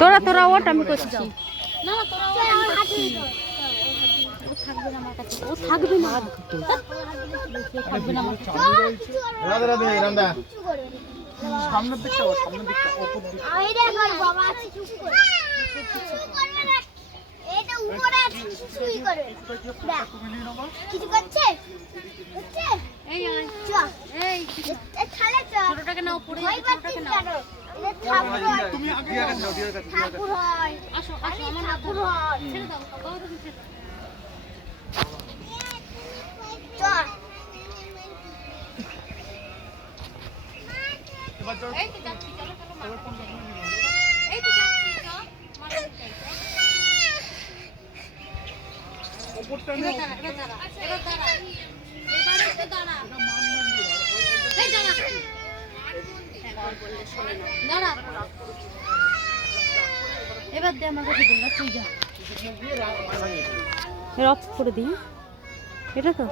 তোরা তোরা ওটা আমি করছি না না তোরা থাকবে না আমার কাছে ও থাকবে না থাকবে না আমার কাছে রাধে রাধে রামদা সামনের দিকটা সামনের দিকটা উপর দিকটা আমি দেখো বাবা চুপ করে এটা উপরে আছে কিছুই করবে না কিছু করছে করছে এই আয় চল এই খালে চল ছোটটাকে নাও পড়ে ভয় ছোটটাকে পাচ্ছিস নাও কেন ঠাকুর হয় তুমি আগে যাও দিয়ে কাছে ঠাকুর হয় আসো আসো আমার ঠাকুর হয় ছেড়ে দাও বাবা তুমি ছেড়ে দাও চল এবার চল এই তো যাচ্ছি চলো চলো মা এই তো যাচ্ছি চল মারা উপরটা এবার দাঁড়া এবার দাঁড়া এবার দাঁড়া এবার একটু দাঁড়া এই দাঁড়া একবার বললে শোনে না দাঁড়া এবার দে আমার কাছে দে তুই যা অফ করে দিই এটা তো